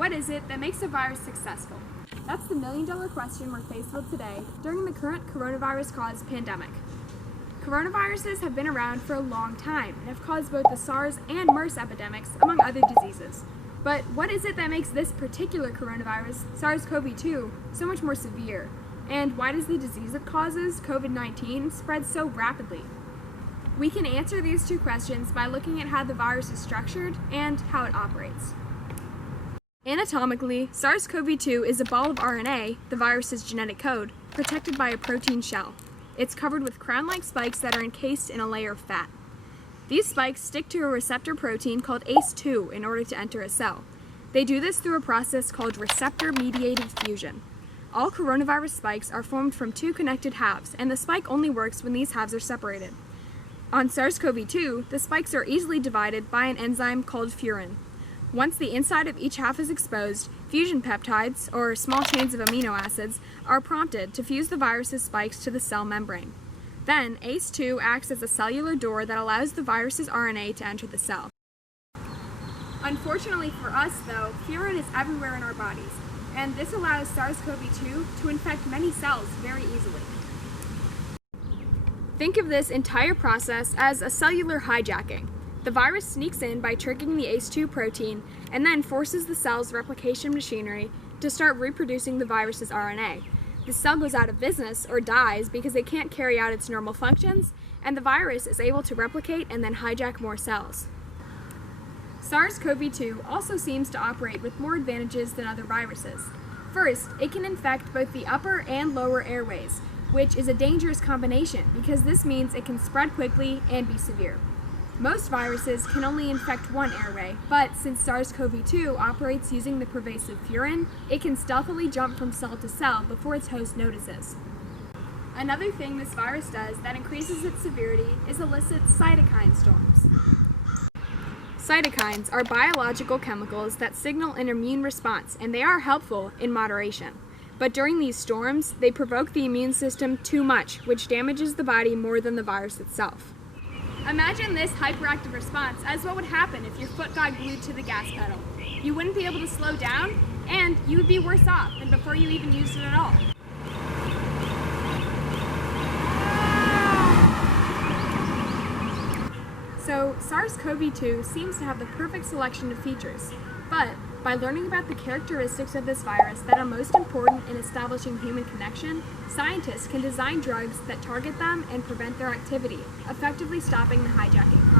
What is it that makes a virus successful? That's the million-dollar question we're faced with today during the current coronavirus-caused pandemic. Coronaviruses have been around for a long time and have caused both the SARS and MERS epidemics, among other diseases. But what is it that makes this particular coronavirus, SARS-CoV-2, so much more severe? And why does the disease it causes, COVID-19, spread so rapidly? We can answer these two questions by looking at how the virus is structured and how it operates. Anatomically, SARS-CoV-2 is a ball of RNA, the virus's genetic code, protected by a protein shell. It's covered with crown-like spikes that are encased in a layer of fat. These spikes stick to a receptor protein called ACE2 in order to enter a cell. They do this through a process called receptor-mediated fusion. All coronavirus spikes are formed from two connected halves, and the spike only works when these halves are separated. On SARS-CoV-2, the spikes are easily divided by an enzyme called furin. Once the inside of each half is exposed, fusion peptides, or small chains of amino acids, are prompted to fuse the virus's spikes to the cell membrane. Then, ACE2 acts as a cellular door that allows the virus's RNA to enter the cell. Unfortunately for us, though, furin is everywhere in our bodies, and this allows SARS-CoV-2 to infect many cells very easily. Think of this entire process as a cellular hijacking. The virus sneaks in by tricking the ACE2 protein and then forces the cell's replication machinery to start reproducing the virus's RNA. The cell goes out of business or dies because it can't carry out its normal functions, and the virus is able to replicate and then hijack more cells. SARS-CoV-2 also seems to operate with more advantages than other viruses. First, it can infect both the upper and lower airways, which is a dangerous combination because this means it can spread quickly and be severe. Most viruses can only infect one airway, but since SARS-CoV-2 operates using the pervasive furin, it can stealthily jump from cell to cell before its host notices. Another thing this virus does that increases its severity is elicit cytokine storms. Cytokines are biological chemicals that signal an immune response, and they are helpful in moderation. But during these storms, they provoke the immune system too much, which damages the body more than the virus itself. Imagine this hyperactive response as what would happen if your foot got glued to the gas pedal. You wouldn't be able to slow down, and you would be worse off than before you even used it at all. So, SARS-CoV-2 seems to have the perfect selection of features, but by learning about the characteristics of this virus that are most important in establishing human connection, scientists can design drugs that target them and prevent their activity, effectively stopping the hijacking process.